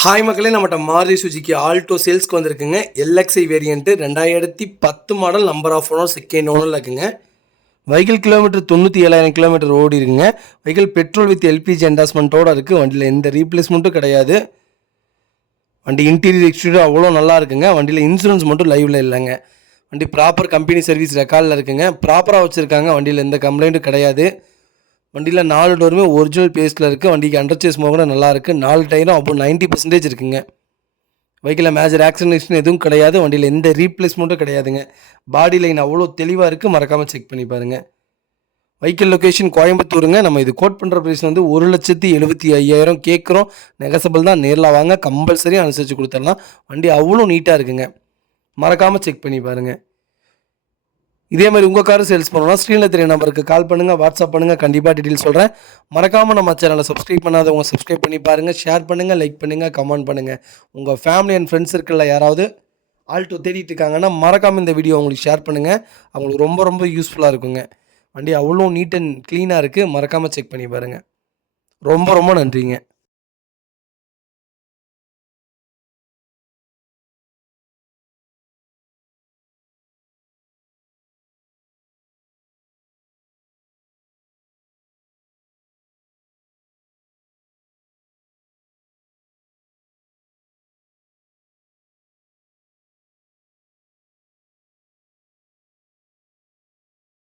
Hi மக்களே, நம்மகிட்ட Maruti சுஜுக்கி Alto சேல்ஸ்க்கு வந்திருக்குங்க. LXI variant 2010 model, number of owner second ஓனரில் இருக்குங்க. வெஹிக்கிள் கிலோமீட்டர் 97,000 கிலோமீட்டர் ஓடி இருக்குங்க. வெஹிக்கிள் பெட்ரோல் வித் எல்பிஜி என்டாஸ்மெண்ட்டோடு இருக்குது. வண்டியில் எந்த ரீப்ளேஸ்மெண்ட்டும் கிடையாது. வண்டி இன்டீரியர் எக்ஸ்டீரியர் அவ்வளோ நல்லா இருக்குங்க. வண்டியில் இன்சூரன்ஸ் மட்டும் லைவில் இல்லைங்க. வண்டி ப்ராப்பர் கம்பெனி சர்வீஸ் ரெக்கார்டில் இருக்குங்க. ப்ராப்பராக வச்சுருக்காங்க. வண்டியில் எந்த கம்ப்ளைண்ட்டும் கிடையாது. வண்டியில் 4 டோருமே ஒரிஜினல் பேஸில் இருக்குது. வண்டிக்கு அண்டர் சேஸ் கூட நல்லா இருக்குது. 4 டயரும் அப்போ 90% இருக்குங்க. வெஹிக்கிளில் மேஜர் ஆக்சிடென்ட் எதுவும் கிடையாது. வண்டியில் எந்த ரீப்ளேஸ்மெண்ட்டும் கிடையாதுங்க. பாடி லைன் அவ்வளோ தெளிவாக இருக்குது. மறக்காமல் செக் பண்ணி பாருங்கள். வெஹிக்கிள் லொக்கேஷன் கோயம்புத்தூருங்க. நம்ம இது கோட் பண்ணுற ப்ரைஸ் 1,75,000 கேட்குறோம். நெகசபிள் தான். நேரில் வாங்க, கம்பல்சரி அனுசரித்து கொடுத்துடலாம். வண்டி அவ்வளோ நீட்டாக இருக்குங்க. மறக்காமல் செக் பண்ணி பாருங்கள். இதே மாதிரி உங்கள் கார் சேல்ஸ் பண்ணணும்னா ஸ்க்ரீனில் தெரிய நம்பருக்கு கால் பண்ணுங்கள், வாட்ஸ்அப் பண்ணுங்கள். கண்டிப்பாக டீட்டெயில் சொல்கிறேன். மறக்காமல் நம்ம சேனலை சப்ஸ்கிரைப் பண்ணாதவங்க சப்ஸ்கிரைப் பண்ணி பாருங்கள். ஷேர் பண்ணுங்கள், லைக் பண்ணுங்கள், கமெண்ட் பண்ணுங்கள். உங்கள் ஃபேமிலி அண்ட் ஃப்ரெண்ட்ஸ் சர்க்கிளில் யாராவது ஆல்டோ தேடிட்டு இருக்காங்கன்னா மறக்காமல் இந்த வீடியோ அவங்களுக்கு ஷேர் பண்ணுங்கள். அவங்களுக்கு ரொம்ப ரொம்ப யூஸ்ஃபுல்லாக இருக்குங்க. வண்டி அவ்வளோ நீட் அண்ட் க்ளீனாக இருக்குது. மறக்காமல் செக் பண்ணி பாருங்கள். ரொம்ப ரொம்ப நன்றிங்க.